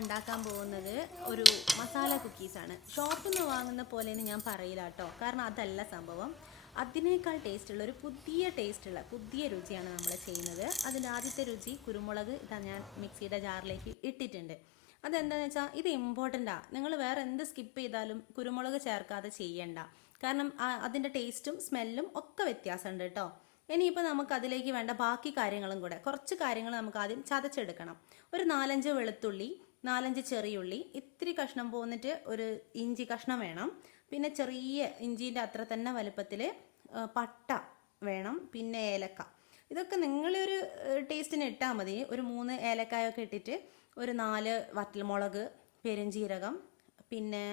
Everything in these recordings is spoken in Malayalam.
ഉണ്ടാക്കാൻ പോകുന്നത് ഒരു മസാല കുക്കീസാണ്. ഷോപ്പിൽ നിന്ന് വാങ്ങുന്ന പോലെയെന്ന് ഞാൻ പറയില്ല കേട്ടോ, കാരണം അതല്ല സംഭവം. അതിനേക്കാൾ ടേസ്റ്റുള്ള ഒരു പുതിയ രുചിയാണ് നമ്മൾ ചെയ്യുന്നത്. അതിൻ്റെ ആദ്യത്തെ രുചി കുരുമുളക് ഇതാ ഞാൻ മിക്സിയുടെ ജാറിലേക്ക് ഇട്ടിട്ടുണ്ട്. അതെന്താണെന്ന് വെച്ചാൽ ഇത് ഇമ്പോർട്ടൻ്റാണ്. നിങ്ങൾ വേറെ എന്ത് സ്കിപ്പ് ചെയ്താലും കുരുമുളക് ചേർക്കാതെ ചെയ്യണ്ട. കാരണം അതിൻ്റെ ടേസ്റ്റും സ്മെല്ലും ഒക്കെ വ്യത്യാസമുണ്ട് കേട്ടോ. ഇനിയിപ്പോൾ നമുക്ക് അതിലേക്ക് വേണ്ട ബാക്കി കാര്യങ്ങളും കൂടെ കുറച്ച് കാര്യങ്ങൾ നമുക്ക് ആദ്യം ചതച്ചെടുക്കണം. ഒരു 4-5 വെളുത്തുള്ളി, 4-5 ചെറിയുള്ളി, ഇത്തിരി കഷ്ണം പോന്നിട്ട് ഒരു ഇഞ്ചി കഷ്ണം വേണം. പിന്നെ ചെറിയ ഇഞ്ചീൻ്റെ അത്ര തന്നെ വലുപ്പത്തിൽ പട്ട വേണം. പിന്നെ ഏലക്ക. ഇതൊക്കെ നിങ്ങളൊരു ടേസ്റ്റിന് ഇട്ടാൽ മതി. ഒരു 3 ഏലക്കായൊക്കെ ഇട്ടിട്ട് ഒരു 4 വറ്റൽമുളക്, പെരുംജീരകം, പിന്നെ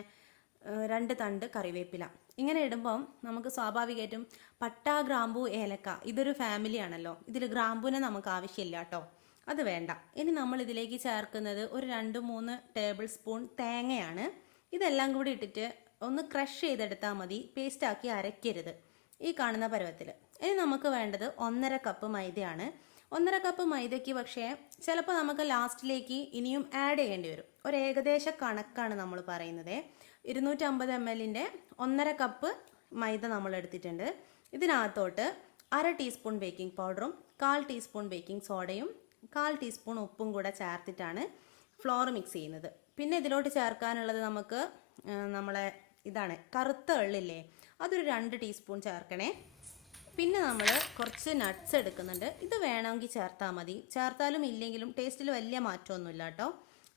2 തണ്ട് കറിവേപ്പില. ഇങ്ങനെ ഇടുമ്പം നമുക്ക് സ്വാഭാവികമായിട്ടും പട്ട, ഗ്രാമ്പൂ, ഏലക്ക ഇതൊരു ഫാമിലിയാണല്ലോ. ഇതിൽ ഗ്രാമ്പൂനെ നമുക്ക് ആവശ്യമില്ല കേട്ടോ, അത് വേണ്ട. ഇനി നമ്മൾ ഇതിലേക്ക് ചേർക്കുന്നത് ഒരു 2-3 ടേബിൾ സ്പൂൺ തേങ്ങയാണ്. ഇതെല്ലാം കൂടി ഇട്ടിട്ട് ഒന്ന് ക്രഷ് ചെയ്തെടുത്താൽ മതി, പേസ്റ്റാക്കി അരയ്ക്കരുത്. ഈ കാണുന്ന പരുവത്തിൽ. ഇനി നമുക്ക് വേണ്ടത് 1.5 കപ്പ് മൈദയാണ്. 1.5 കപ്പ് മൈദയ്ക്ക് പക്ഷേ ചിലപ്പോൾ നമുക്ക് ലാസ്റ്റിലേക്ക് ഇനിയും ആഡ് ചെയ്യേണ്ടി വരും. ഒരു ഏകദേശ കണക്കാണ് നമ്മൾ പറയുന്നത്. 250 ml 1.5 കപ്പ് മൈദ നമ്മൾ എടുത്തിട്ടുണ്ട്. ഇതിനകത്തോട്ട് 1/2 ടീസ്പൂൺ ബേക്കിംഗ് പൗഡറും 1/4 ടീസ്പൂൺ ബേക്കിംഗ് സോഡയും 1/4 ടീസ്പൂൺ ഉപ്പും കൂടെ ചേർത്തിട്ടാണ് ഫ്ലോർ മിക്സ് ചെയ്യുന്നത്. പിന്നെ ഇതിലോട്ട് ചേർക്കാനുള്ളത് നമുക്ക് നമ്മളെ ഇതാണ് കറുത്ത എള്ളില്ലേ, അതൊരു 2 ടീസ്പൂൺ ചേർക്കണേ. പിന്നെ നമ്മൾ കുറച്ച് നട്ട്സ് എടുക്കുന്നുണ്ട്. ഇത് വേണമെങ്കിൽ ചേർത്താൽ മതി, ചേർത്താലും ഇല്ലെങ്കിലും ടേസ്റ്റിൽ വലിയ മാറ്റമൊന്നുമില്ല കേട്ടോ.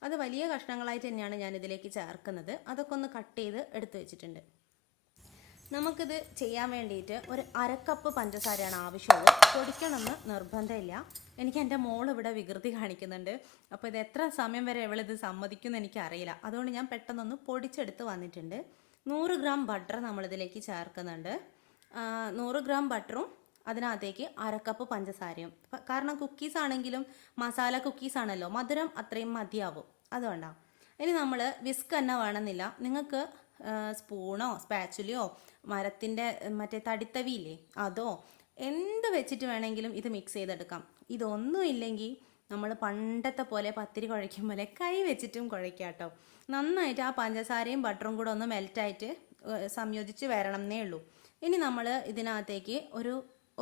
അത് വലിയ കഷ്ണങ്ങളായിട്ട് തന്നെയാണ് ഞാൻ ഇതിലേക്ക് ചേർക്കുന്നത്. അതൊക്കെ ഒന്ന് കട്ട് ചെയ്ത് എടുത്ത് വെച്ചിട്ടുണ്ട്. നമുക്കിത് ചെയ്യാൻ വേണ്ടിയിട്ട് ഒരു 1/2 കപ്പ് പഞ്ചസാരയാണ് ആവശ്യമുള്ളൂ. പൊടിക്കണമെന്ന് നിർബന്ധമില്ല. എനിക്ക് എൻ്റെ മോൾ ഇവിടെ വികൃതി കാണിക്കുന്നുണ്ട്. അപ്പോൾ ഇത് എത്ര സമയം വരെ ഇവളിത് സമ്മതിക്കുമെന്ന് എനിക്കറിയില്ല. അതുകൊണ്ട് ഞാൻ പെട്ടെന്നൊന്ന് പൊടിച്ചെടുത്ത് വന്നിട്ടുണ്ട്. 100 ഗ്രാം ബട്ടർ നമ്മളിതിലേക്ക് ചേർക്കുന്നുണ്ട്. 100 ഗ്രാം ബട്ടറും അതിനകത്തേക്ക് 1/2 കപ്പ് പഞ്ചസാരയും. കാരണം കുക്കീസ് ആണെങ്കിലും മസാല കുക്കീസ് ആണല്ലോ, മധുരം അത്രയും മതിയാവും, അതുകൊണ്ടാണ്. ഇനി നമ്മൾ വിസ്ക് തന്നെ വേണമെന്നില്ല. നിങ്ങൾക്ക് സ്പൂണോ സ്പാച്ചുലയോ മരത്തിൻ്റെ മറ്റേ തടിത്തവിയില്ലേ അതോ എന്ത് വെച്ചിട്ട് വേണമെങ്കിലും ഇത് മിക്സ് ചെയ്തെടുക്കാം. ഇതൊന്നും ഇല്ലെങ്കിൽ നമ്മൾ പണ്ടത്തെ പോലെ പത്തിരി കുഴയ്ക്കും പോലെ കൈ വെച്ചിട്ടും കുഴയ്ക്കാം കേട്ടോ. നന്നായിട്ട് ആ പഞ്ചസാരയും ബട്ടറും കൂടെ ഒന്ന് മെൽറ്റായിട്ട് സംയോജിച്ച് വരണം എന്നേ ഉള്ളൂ. ഇനി നമ്മൾ ഇതിനകത്തേക്ക്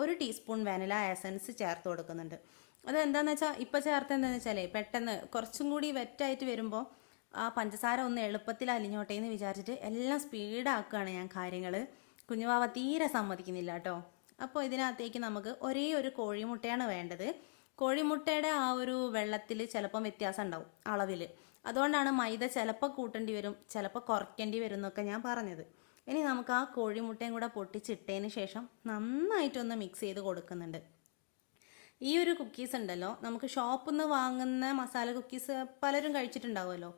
ഒരു ടീസ്പൂൺ വാനില എസൻസ് ചേർത്ത് കൊടുക്കുന്നുണ്ട്. അതെന്താണെന്ന് വെച്ചാൽ ഇപ്പോൾ ചേർത്ത് എന്താണെന്ന് വെച്ചാലേ പെട്ടെന്ന് കുറച്ചും കൂടി വെറ്റായിട്ട് വരുമ്പോൾ ആ പഞ്ചസാര ഒന്ന് എളുപ്പത്തിൽ അലിഞ്ഞോട്ടെ എന്ന് വിചാരിച്ചിട്ട് എല്ലാം സ്പീഡാക്കുകയാണ് ഞാൻ കാര്യങ്ങൾ. കുഞ്ഞുവാവ തീരെ സമ്മതിക്കുന്നില്ല കേട്ടോ. അപ്പോൾ ഇതിനകത്തേക്ക് നമുക്ക് ഒരേ ഒരു കോഴിമുട്ടയാണ് വേണ്ടത്. കോഴിമുട്ടയുടെ ആ ഒരു വെള്ളത്തിൽ ചിലപ്പം വ്യത്യാസം ഉണ്ടാവും അളവിൽ. അതുകൊണ്ടാണ് മൈദ ചിലപ്പോൾ കൂട്ടേണ്ടി വരും, ചിലപ്പോൾ കുറയ്ക്കേണ്ടി വരും എന്നൊക്കെ ഞാൻ പറഞ്ഞത്. ഇനി നമുക്ക് ആ കോഴിമുട്ടയും കൂടെ പൊട്ടിച്ചിട്ടതിന് ശേഷം നന്നായിട്ടൊന്ന് മിക്സ് ചെയ്ത് കൊടുക്കുന്നുണ്ട്. ഈ ഒരു കുക്കീസ് ഉണ്ടല്ലോ, നമുക്ക് ഷോപ്പിൽ നിന്ന് വാങ്ങുന്ന മസാല കുക്കീസ് പലരും കഴിച്ചിട്ടുണ്ടാവുമല്ലോ,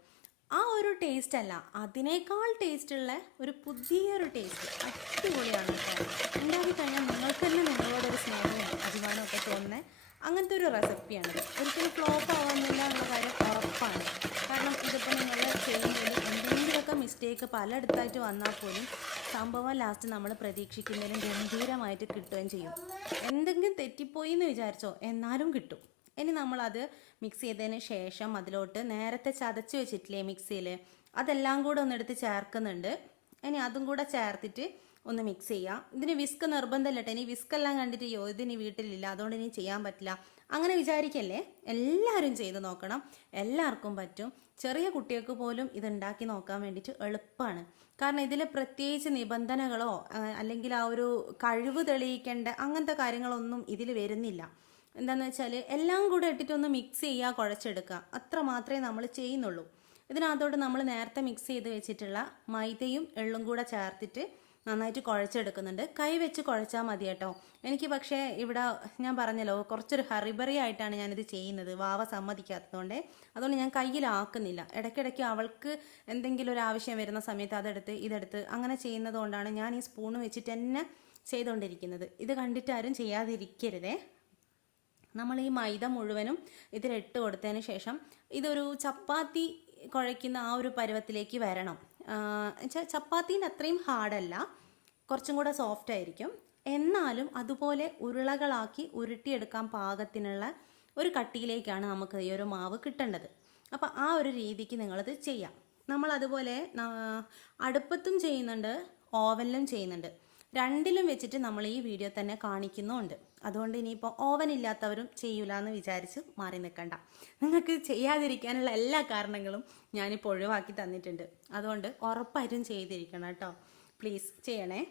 ആ ഒരു ടേസ്റ്റ് അല്ല, അതിനേക്കാൾ ടേസ്റ്റുള്ള ഒരു പുതിയൊരു ടേസ്റ്റ്. അടിപൊളിയാണ് കേട്ടോ. ഉണ്ടാക്കി കഴിഞ്ഞാൽ നിങ്ങൾക്ക് തന്നെ നിങ്ങളോടൊരു സ്നേഹവും അഭിമാനമൊക്കെ തോന്നുന്നത് അങ്ങനത്തെ ഒരു റെസിപ്പിയാണിത്. ഒരിക്കലും ഫ്ലോപ്പ് ആവുന്നില്ല എന്നുള്ള കാര്യം ഉറപ്പാണ്. കാരണം ഇതിപ്പോൾ നിങ്ങൾ ചെയ്യുന്നതിൽ എന്തെങ്കിലുമൊക്കെ മിസ്റ്റേക്ക് പലയിടത്തായിട്ട് വന്നാൽ പോലും സംഭവം ലാസ്റ്റ് നമ്മൾ പ്രതീക്ഷിക്കുന്നതിലും ഗംഭീരമായിട്ട് കിട്ടുകയും ചെയ്യും. എന്തെങ്കിലും തെറ്റിപ്പോയി എന്ന് വിചാരിച്ചോ, എന്നാലും കിട്ടും. ഇനി നമ്മളത് മിക്സ് ചെയ്തതിന് ശേഷം അതിലോട്ട് നേരത്തെ ചതച്ച് വെച്ചിട്ടില്ലേ മിക്സിയിൽ, അതെല്ലാം കൂടെ ഒന്നെടുത്ത് ചേർക്കുന്നുണ്ട്. ഇനി അതും കൂടെ ചേർത്തിട്ട് ഒന്ന് മിക്സ് ചെയ്യാം. ഇതിന് വിസ്ക് നിർബന്ധമില്ല കേട്ടോ. ഇനി വിസ്ക് എല്ലാം കണ്ടിട്ട് ഇതിന് വീട്ടിലില്ല അതുകൊണ്ട് ഇനി ചെയ്യാൻ പറ്റില്ല അങ്ങനെ വിചാരിക്കല്ലേ. എല്ലാവരും ചെയ്ത് നോക്കണം, എല്ലാവർക്കും പറ്റും. ചെറിയ കുട്ടികൾക്ക് പോലും ഇതുണ്ടാക്കി നോക്കാൻ വേണ്ടിയിട്ട് എളുപ്പമാണ്. കാരണം ഇതിൽ പ്രത്യേകിച്ച് നിബന്ധനകളോ അല്ലെങ്കിൽ ആ ഒരു കഴിവ് തെളിയിക്കേണ്ട അങ്ങനത്തെ കാര്യങ്ങളൊന്നും ഇതിൽ വരുന്നില്ല. എന്താണെന്ന് വെച്ചാൽ എല്ലാം കൂടെ ഇട്ടിട്ടൊന്ന് മിക്സ് ചെയ്യുക, കുഴച്ചെടുക്കുക, അത്ര മാത്രമേ നമ്മൾ ചെയ്യുന്നുള്ളൂ. ഇതിനകത്തോട്ട് നമ്മൾ നേരത്തെ മിക്സ് ചെയ്ത് വെച്ചിട്ടുള്ള മൈദയും എള്ളും കൂടെ ചേർത്തിട്ട് നന്നായിട്ട് കുഴച്ചെടുക്കുന്നുണ്ട്. കൈ വെച്ച് കുഴച്ചാൽ മതി കേട്ടോ. എനിക്ക് പക്ഷേ ഇവിടെ ഞാൻ പറഞ്ഞല്ലോ കുറച്ചൊരു ഹറിബറി ആയിട്ടാണ് ഞാനിത് ചെയ്യുന്നത്, വാവ സമ്മതിക്കാത്തതുകൊണ്ട്. അതുകൊണ്ട് ഞാൻ കയ്യിലാക്കുന്നില്ല. ഇടയ്ക്കിടയ്ക്ക് അവൾക്ക് എന്തെങ്കിലും ഒരു ആവശ്യം വരുന്ന സമയത്ത് അതെടുത്ത് ഇതെടുത്ത് അങ്ങനെ ചെയ്യുന്നത് കൊണ്ടാണ് ഞാൻ ഈ സ്പൂണ് വെച്ചിട്ട് തന്നെ ചെയ്തുകൊണ്ടിരിക്കുന്നത്. ഇത് കണ്ടിട്ട് ആരും ചെയ്യാതിരിക്കരുതേ. നമ്മൾ ഈ മൈദ മുഴുവനും ഇതിലിട്ട് കൊടുത്തതിന് ശേഷം ഇതൊരു ചപ്പാത്തി കുഴയ്ക്കുന്ന ആ ഒരു പരുവത്തിലേക്ക് വരണം. ചപ്പാത്തീൻ്റെ അത്രയും ഹാർഡല്ല, കുറച്ചും കൂടെ സോഫ്റ്റ് ആയിരിക്കും. എന്നാലും അതുപോലെ ഉരുളകളാക്കി ഉരുട്ടിയെടുക്കാൻ പാകത്തിനുള്ള ഒരു കട്ടിയിലേക്കാണ് നമുക്ക് ഈ ഒരു മാവ് കിട്ടേണ്ടത്. അപ്പോൾ ആ ഒരു രീതിക്ക് നിങ്ങളത് ചെയ്യാം. നമ്മളതുപോലെ അടുപ്പത്തും ചെയ്യുന്നുണ്ട്, ഓവനിലും ചെയ്യുന്നുണ്ട്. രണ്ടിലും വെച്ചിട്ട് നമ്മൾ ഈ വീഡിയോ തന്നെ കാണിക്കുന്നുമുണ്ട്. അതുകൊണ്ട് ഇനിയിപ്പോൾ ഓവൻ ഇല്ലാത്തവരും ചെയ്യൂല എന്ന് വിചാരിച്ച് മാറി നിൽക്കണ്ട. നിങ്ങൾക്ക് ചെയ്യാതിരിക്കാനുള്ള എല്ലാ കാരണങ്ങളും ഞാനിപ്പോൾ ഒഴിവാക്കി തന്നിട്ടുണ്ട്. അതുകൊണ്ട് ഉറപ്പായിട്ടും ചെയ്തിരിക്കണം കേട്ടോ. പ്ലീസ് ചെയ്യണേ.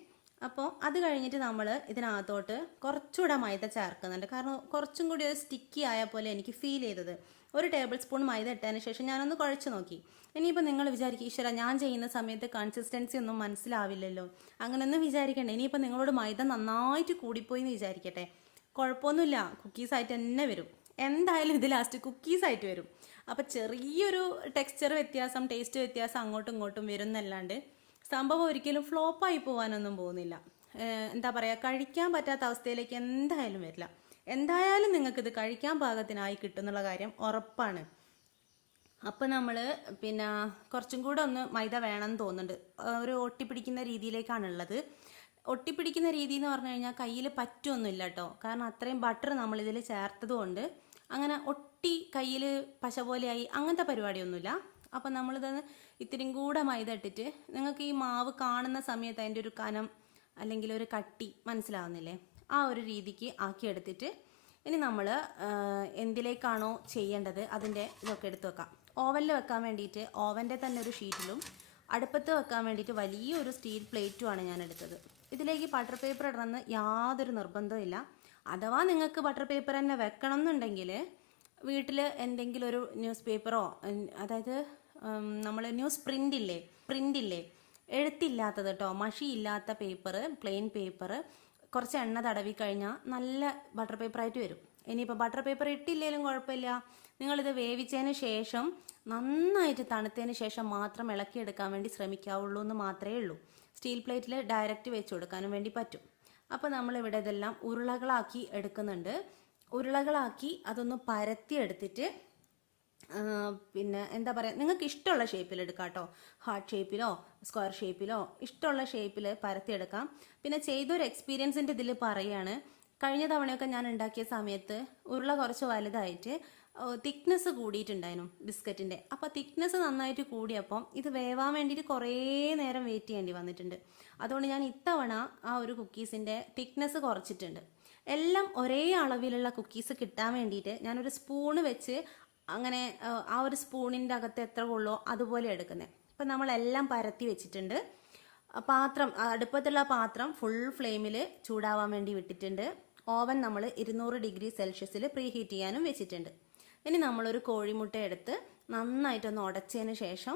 അപ്പോൾ അത് കഴിഞ്ഞിട്ട് നമ്മൾ ഇതിനകത്തോട്ട് കുറച്ചുകൂടെ മൈദ ചേർക്കുന്നുണ്ട്. കാരണം കുറച്ചും കൂടി ഒരു സ്റ്റിക്കി ആയ പോലെ എനിക്ക് ഫീൽ ചെയ്തത്. ഒരു ടേബിൾ സ്പൂൺ മൈദ ഇട്ടതിന് ശേഷം ഞാനൊന്ന് കുഴച്ച് നോക്കി. ഇനിയിപ്പോൾ നിങ്ങൾ വിചാരിക്കും, ഈശ്വര ഞാൻ ചെയ്യുന്ന സമയത്ത് കൺസിസ്റ്റൻസി ഒന്നും മനസ്സിലാവില്ലല്ലോ. അങ്ങനെയൊന്നും വിചാരിക്കണ്ടേ. ഇനിയിപ്പോൾ നിങ്ങളോട് മൈദ നന്നായിട്ട് കൂടിപ്പോയി എന്ന് വിചാരിക്കട്ടെ, കുഴപ്പമൊന്നുമില്ല, കുക്കീസായിട്ട് തന്നെ വരും. എന്തായാലും ഇത് ലാസ്റ്റ് കുക്കീസായിട്ട് വരും. അപ്പോൾ ചെറിയൊരു ടെക്സ്ചർ വ്യത്യാസം, ടേസ്റ്റ് വ്യത്യാസം അങ്ങോട്ടും ഇങ്ങോട്ടും വരുന്നല്ലാണ്ട് സംഭവം ഒരിക്കലും ഫ്ലോപ്പായി പോകാനൊന്നും പോകുന്നില്ല. എന്താ പറയുക, കഴിക്കാൻ പറ്റാത്ത അവസ്ഥയിലേക്ക് എന്തായാലും വരില്ല. എന്തായാലും നിങ്ങൾക്കിത് കഴിക്കാൻ പാകത്തിനായി കിട്ടുന്നുള്ള കാര്യം ഉറപ്പാണ്. അപ്പോൾ നമ്മൾ പിന്നെ കുറച്ചും കൂടെ ഒന്ന് മൈദ വേണമെന്ന് തോന്നുന്നുണ്ട്. ഒരു ഒട്ടിപ്പിടിക്കുന്ന രീതിയിലേക്കാണുള്ളത്. ഒട്ടിപ്പിടിക്കുന്ന രീതി എന്ന് പറഞ്ഞു കഴിഞ്ഞാൽ കയ്യിൽ പറ്റുമൊന്നുമില്ല കേട്ടോ. കാരണം അത്രയും ബട്ടർ നമ്മളിതിൽ ചേർത്തതുകൊണ്ട് അങ്ങനെ ഒട്ടി കയ്യിൽ പശ പോലെയായി അങ്ങനത്തെ പരിപാടിയൊന്നുമില്ല. അപ്പം നമ്മളിത് ഇത്തിരിയും കൂടെ മൈദ ഇട്ടിട്ട്, നിങ്ങൾക്ക് ഈ മാവ് കാണുന്ന സമയത്ത് അതിൻ്റെ ഒരു കനം അല്ലെങ്കിൽ ഒരു കട്ടി മനസ്സിലാവുന്നില്ലേ, ആ ഒരു രീതിക്ക് ആക്കിയെടുത്തിട്ട് ഇനി നമ്മൾ എന്തിലേക്കാണോ ചെയ്യേണ്ടത് അതിൻ്റെ ഇതൊക്കെ എടുത്ത് വെക്കാം. ഓവനിൽ വെക്കാൻ വേണ്ടിയിട്ട് ഓവൻ്റെ തന്നെ ഒരു ഷീറ്റിലും അടുപ്പത്ത് വെക്കാൻ വേണ്ടിയിട്ട് വലിയൊരു സ്റ്റീൽ പ്ലേറ്റുമാണ് ഞാൻ എടുത്തത്. ഇതിലേക്ക് ബട്ടർ പേപ്പർ ഇടണമെന്ന് യാതൊരു നിർബന്ധമില്ല. അഥവാ നിങ്ങൾക്ക് ബട്ടർ പേപ്പർ തന്നെ വെക്കണം എന്നുണ്ടെങ്കിൽ വീട്ടിൽ എന്തെങ്കിലും ഒരു ന്യൂസ് പേപ്പറോ, അതായത് നമ്മൾ ന്യൂസ് പ്രിൻ്റില്ലേ, എഴുത്തില്ലാത്തത് കേട്ടോ, മഷിയില്ലാത്ത പേപ്പർ, പ്ലെയിൻ പേപ്പർ, കുറച്ച് എണ്ണ തടവി കഴിഞ്ഞാൽ നല്ല ബട്ടർ പേപ്പറായിട്ട് വരും. ഇനിയിപ്പോൾ ബട്ടർ പേപ്പർ ഇട്ടില്ലെങ്കിലും കുഴപ്പമില്ല. നിങ്ങളിത് വേവിച്ചതിന് ശേഷം നന്നായിട്ട് തണുത്തതിന് ശേഷം മാത്രം ഇളക്കിയെടുക്കാൻ വേണ്ടി ശ്രമിക്കാവുള്ളൂ എന്ന് മാത്രമേ ഉള്ളൂ. സ്റ്റീൽ പ്ലേറ്റിൽ ഡയറക്റ്റ് വെച്ച് കൊടുക്കാനും വേണ്ടി പറ്റും. അപ്പോൾ നമ്മളിവിടെ ഇതെല്ലാം ഉരുളകളാക്കി എടുക്കുന്നുണ്ട്. ഉരുളകളാക്കി അതൊന്ന് പരത്തി എടുത്തിട്ട് പിന്നെ എന്താ പറയുക, നിങ്ങൾക്ക് ഇഷ്ടമുള്ള ഷേപ്പിൽ എടുക്കാം കേട്ടോ. ഹാർട്ട് ഷേപ്പിലോ സ്ക്വയർ ഷേപ്പിലോ ഇഷ്ടമുള്ള ഷേപ്പിൽ പരത്തിയെടുക്കാം. പിന്നെ ചെയ്തൊരു എക്സ്പീരിയൻസിൻ്റെ ഇതിൽ പറയുകയാണ്, കഴിഞ്ഞ തവണയൊക്കെ ഞാൻ ഉണ്ടാക്കിയ സമയത്ത് ഉരുള കുറച്ച് വലുതായിട്ട് തിക്നെസ് കൂടിയിട്ടുണ്ടായിരുന്നു ബിസ്ക്കറ്റിൻ്റെ. അപ്പോൾ തിക്നെസ് നന്നായിട്ട് കൂടിയപ്പം ഇത് വേവാൻ വേണ്ടിയിട്ട് കുറേ നേരം വെയിറ്റ് ചെയ്യേണ്ടി വന്നിട്ടുണ്ട്. അതുകൊണ്ട് ഞാൻ ഇത്തവണ ആ ഒരു കുക്കീസിൻ്റെ തിക്നെസ് കുറച്ചിട്ടുണ്ട്. എല്ലാം ഒരേ അളവിലുള്ള കുക്കീസ് കിട്ടാൻ വേണ്ടിയിട്ട് ഞാനൊരു സ്പൂണ് വെച്ച് അങ്ങനെ ആ ഒരു സ്പൂണിൻ്റെ അകത്ത് എത്ര കൊള്ളുമോ അതുപോലെ എടുക്കുന്നത്. ഇപ്പം നമ്മളെല്ലാം പരത്തി വെച്ചിട്ടുണ്ട്. പാത്രം, അടുപ്പത്തുള്ള പാത്രം ഫുൾ ഫ്ലെയിമിൽ ചൂടാവാൻ വേണ്ടി വിട്ടിട്ടുണ്ട്. ഓവൻ നമ്മൾ 200 ഡിഗ്രി സെൽഷ്യസിൽ പ്രീ ഹീറ്റ് ചെയ്യാനും വെച്ചിട്ടുണ്ട്. ഇനി നമ്മളൊരു കോഴിമുട്ട എടുത്ത് നന്നായിട്ടൊന്ന് ഉടച്ചതിന് ശേഷം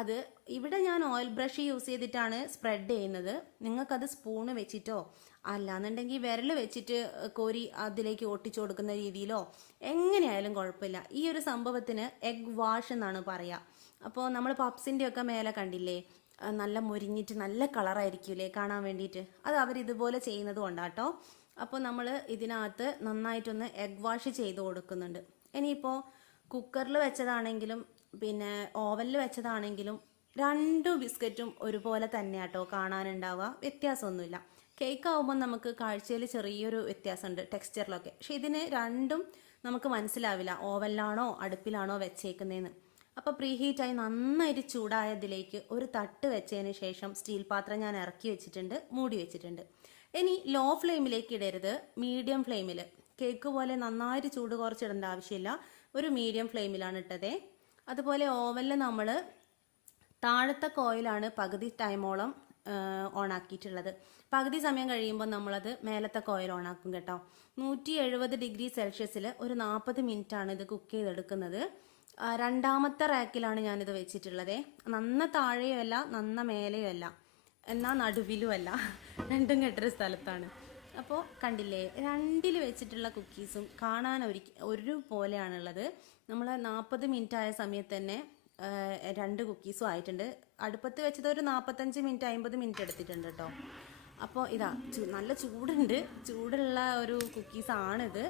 അത് ഇവിടെ ഞാൻ ഓയിൽ ബ്രഷ് യൂസ് ചെയ്തിട്ടാണ് സ്പ്രെഡ് ചെയ്യുന്നത്. നിങ്ങൾക്കത് സ്പൂണ് വെച്ചിട്ടോ അല്ലാന്നുണ്ടെങ്കിൽ വിരൽ വെച്ചിട്ട് കോരി അതിലേക്ക് ഒട്ടിച്ചു കൊടുക്കുന്ന രീതിയിലോ എങ്ങനെയായാലും കുഴപ്പമില്ല. ഈ ഒരു സംഭവത്തിന് എഗ് വാഷ് എന്നാണ് പറയുക. അപ്പോൾ നമ്മൾ പപ്സിൻ്റെ ഒക്കെ മേലെ കണ്ടില്ലേ, നല്ല മുരിഞ്ഞിട്ട് നല്ല കളറായിരിക്കൂലേ കാണാൻ വേണ്ടിയിട്ട്, അത് അവരിതുപോലെ ചെയ്യുന്നത് കൊണ്ടാട്ടോ. അപ്പോൾ നമ്മൾ ഇതിനകത്ത് നന്നായിട്ടൊന്ന് എഗ് വാഷ് ചെയ്ത് കൊടുക്കുന്നുണ്ട്. ഇനിയിപ്പോൾ കുക്കറിൽ വെച്ചതാണെങ്കിലും പിന്നെ ഓവനിൽ വെച്ചതാണെങ്കിലും രണ്ടു ബിസ്ക്കറ്റും ഒരുപോലെ തന്നെയാട്ടോ കാണാനുണ്ടാവുക, വ്യത്യാസമൊന്നുമില്ല. കേക്ക് ആവുമ്പോൾ നമുക്ക് കാഴ്ചയിൽ ചെറിയൊരു വ്യത്യാസമുണ്ട് ടെക്സ്ചറിലൊക്കെ. പക്ഷെ ഇതിന് രണ്ടും നമുക്ക് മനസ്സിലാവില്ല ഓവനിലാണോ അടുപ്പിലാണോ വെച്ചേക്കുന്നതെന്ന്. അപ്പോൾ പ്രീ ഹീറ്റായി നന്നായിട്ട് ചൂടായതിലേക്ക് ഒരു തട്ട് വെച്ചതിന് ശേഷം സ്റ്റീൽ പാത്രം ഞാൻ ഇറക്കി വെച്ചിട്ടുണ്ട്, മൂടി വെച്ചിട്ടുണ്ട്. ഇനി ലോ ഫ്ലെയിമിലേക്ക് ഇടരുത്, മീഡിയം ഫ്ലെയിമിൽ. കേക്ക് പോലെ നന്നായിട്ട് ചൂട് കുറച്ചിടേണ്ട ആവശ്യമില്ല, ഒരു മീഡിയം ഫ്ലെയിമിലാണ് ഇട്ടതേ. അതുപോലെ ഓവനിൽ നമ്മൾ താഴത്തെ കോയിലാണ് പകുതി ടൈമോളം ഓണാക്കിയിട്ടുള്ളത്. പകുതി സമയം കഴിയുമ്പോൾ നമ്മളത് മേലത്തെ കോയിൽ ഓണാക്കും കേട്ടോ. 170 ഡിഗ്രി സെൽഷ്യസിൽ ഒരു 40 മിനിറ്റാണ് ഇത് കുക്ക് ചെയ്തെടുക്കുന്നത്. രണ്ടാമത്തെ റാക്കിലാണ് ഞാനിത് വെച്ചിട്ടുള്ളത്. നന്ന താഴെയുമല്ല നന്ന മേലെയുമല്ല, എന്നാൽ നടുവിലുമല്ല, രണ്ടും കെട്ടൊരു സ്ഥലത്താണ്. അപ്പോൾ കണ്ടില്ലേ, രണ്ടിൽ വെച്ചിട്ടുള്ള കുക്കീസും കാണാൻ ഒരുപോലെയാണുള്ളത്. നമ്മൾ 40 മിനിറ്റ് ആയ സമയത്ത് തന്നെ 2 കുക്കീസും ആയിട്ടുണ്ട്. അടുപ്പത്ത് വെച്ചത് ഒരു 45 മിനിറ്റ് 50 മിനിറ്റ് എടുത്തിട്ടുണ്ട് കേട്ടോ. അപ്പോൾ ഇതാ നല്ല ചൂടുണ്ട്, ചൂടുള്ള ഒരു കുക്കീസാണിത്.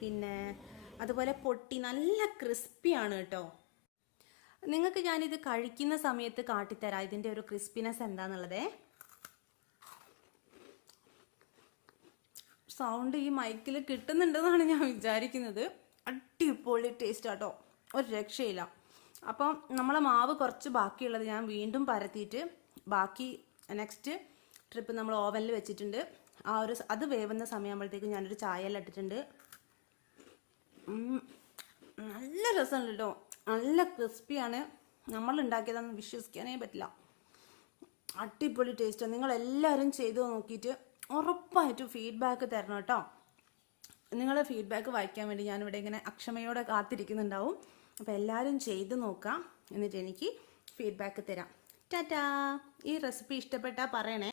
പിന്നെ അതുപോലെ പൊട്ടി നല്ല ക്രിസ്പിയാണ് കേട്ടോ. നിങ്ങൾക്ക് ഞാനിത് കഴിക്കുന്ന സമയത്ത് കാട്ടിത്തരാം ഇതിൻ്റെ ഒരു ക്രിസ്പിനെസ് എന്താണെന്നുള്ളതേ. സൗണ്ട് ഈ മൈക്കിൽ കിട്ടുന്നുണ്ടെന്നാണ് ഞാൻ വിചാരിക്കുന്നത്. അടിപൊളി ടേസ്റ്റ് ആട്ടോ, ഒരു രക്ഷയില്ല. അപ്പം നമ്മളെ മാവ് കുറച്ച് ബാക്കിയുള്ളത് ഞാൻ വീണ്ടും പരത്തിയിട്ട് ബാക്കി നെക്സ്റ്റ് ട്രിപ്പ് നമ്മൾ ഓവനിൽ വെച്ചിട്ടുണ്ട്. അത് വേവുന്ന സമയമാകുമ്പോഴത്തേക്കും ഞാനൊരു ചായയെല്ലാം ഇട്ടിട്ടുണ്ട്. നല്ല രസമുണ്ട് കേട്ടോ, നല്ല ക്രിസ്പിയാണ്. നമ്മൾ ഉണ്ടാക്കിയതാണെന്ന് വിശ്വസിക്കാനേ പറ്റില്ല. അടിപൊളി ടേസ്റ്റ്. നിങ്ങളെല്ലാവരും ചെയ്ത് നോക്കിയിട്ട് ഉറപ്പായിട്ടും ഫീഡ്ബാക്ക് തരണം കേട്ടോ. നിങ്ങളെ ഫീഡ്ബാക്ക് വായിക്കാൻ വേണ്ടി ഞാനിവിടെ ഇങ്ങനെ അക്ഷമയോടെ കാത്തിരിക്കുന്നുണ്ടാവും. അപ്പോൾ എല്ലാവരും ചെയ്ത് നോക്കാം, എന്നിട്ട് എനിക്ക് ഫീഡ്ബാക്ക് തരാം. ടാറ്റാ. ഈ റെസിപ്പി ഇഷ്ടപ്പെട്ടാൽ പറയണേ.